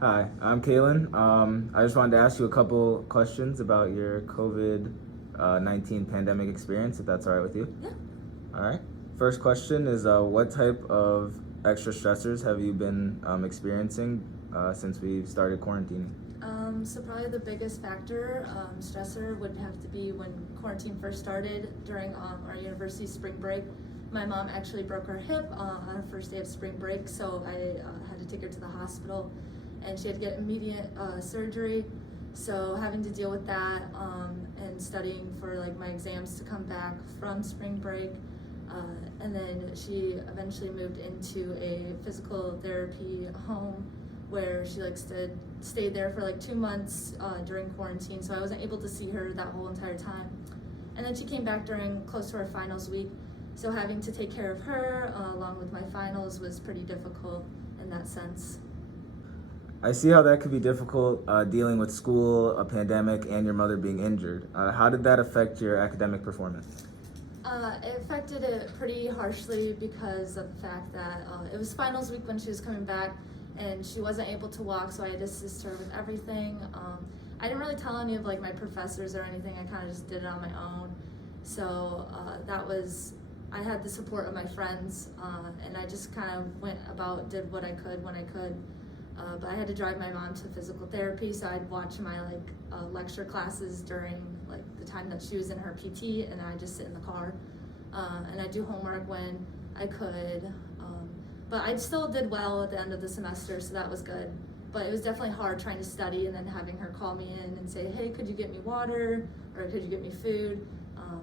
Hi, I'm Kalen. I just wanted to ask you a couple questions about your COVID-19 pandemic experience, if that's all right with you. Yeah. All right. First question is what type of extra stressors have you been experiencing since we started quarantining? So probably the biggest factor, stressor, would have to be when quarantine first started during our university spring break. My mom actually broke her hip on her first day of spring break, so I had to take her to the hospital, and she had to get immediate surgery. So having to deal with that and studying for like my exams to come back from spring break, and then she eventually moved into a physical therapy home where she stayed there for like 2 months during quarantine, so I wasn't able to see her that whole entire time. And then she came back during close to our finals week, so having to take care of her along with my finals was pretty difficult in that sense. I see how that could be difficult dealing with school, a pandemic, and your mother being injured. How did that affect your academic performance? It affected it pretty harshly because of the fact that it was finals week when she was coming back, and she wasn't able to walk, so I had to assist her with everything. I didn't really tell any of like my professors or anything. I kind of just did it on my own. So I had the support of my friends, and I just kind of did what I could when I could. But I had to drive my mom to physical therapy, so I'd watch my lecture classes during like the time that she was in her PT, and I'd just sit in the car, and I'd do homework when I could. But I still did well at the end of the semester, so that was good. But it was definitely hard trying to study and then having her call me in and say, hey, could you get me water, or could you get me food?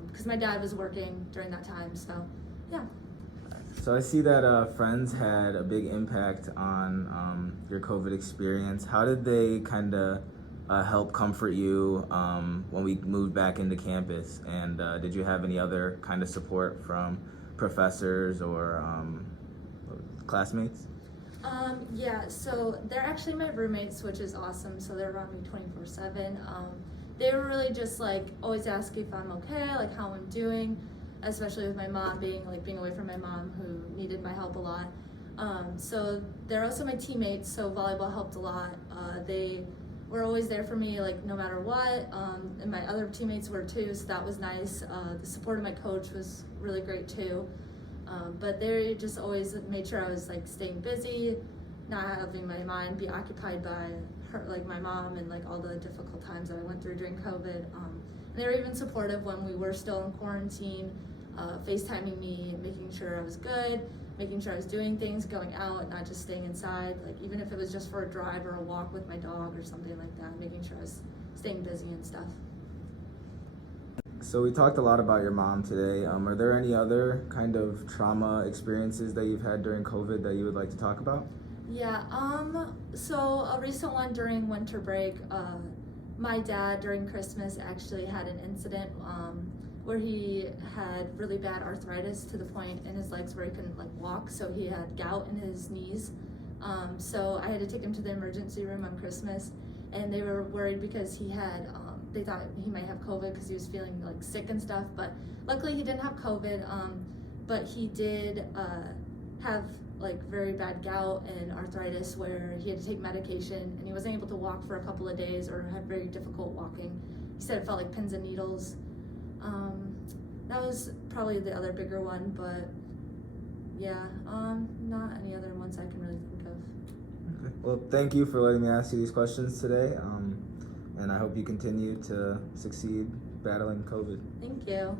Because my dad was working during that time, so yeah. So I see that friends had a big impact on your COVID experience. How did they kind of help comfort you when we moved back into campus? And did you have any other kind of support from professors or classmates? Yeah, so they're actually my roommates, which is awesome. So they're around me 24/7. They were really just like always asking if I'm okay, like how I'm doing, especially with my mom being away from my mom who needed my help a lot. So they're also my teammates, so volleyball helped a lot. They were always there for me, like no matter what, and my other teammates were too, so that was nice. The support of my coach was really great too. But they just always made sure I was like staying busy, not having my mind be occupied by her, like my mom, and like all the difficult times that I went through during COVID. And they were even supportive when we were still in quarantine, FaceTiming me, making sure I was good, making sure I was doing things, going out, and not just staying inside. Like even if it was just for a drive or a walk with my dog or something like that, making sure I was staying busy and stuff. So we talked a lot about your mom today. Are there any other kind of trauma experiences that you've had during COVID that you would like to talk about? Yeah, so a recent one during winter break, my dad during Christmas actually had an incident where he had really bad arthritis to the point in his legs where he couldn't like walk, so he had gout in his knees. So I had to take him to the emergency room on Christmas, and they were worried because they thought he might have COVID because he was feeling like sick and stuff, but luckily he didn't have COVID, but he did have like very bad gout and arthritis where he had to take medication, and he wasn't able to walk for a couple of days or had very difficult walking. He said it felt like pins and needles. That was probably the other bigger one, but yeah, not any other ones I can really think of. Okay. Well, thank you for letting me ask you these questions today, and I hope you continue to succeed battling COVID. Thank you.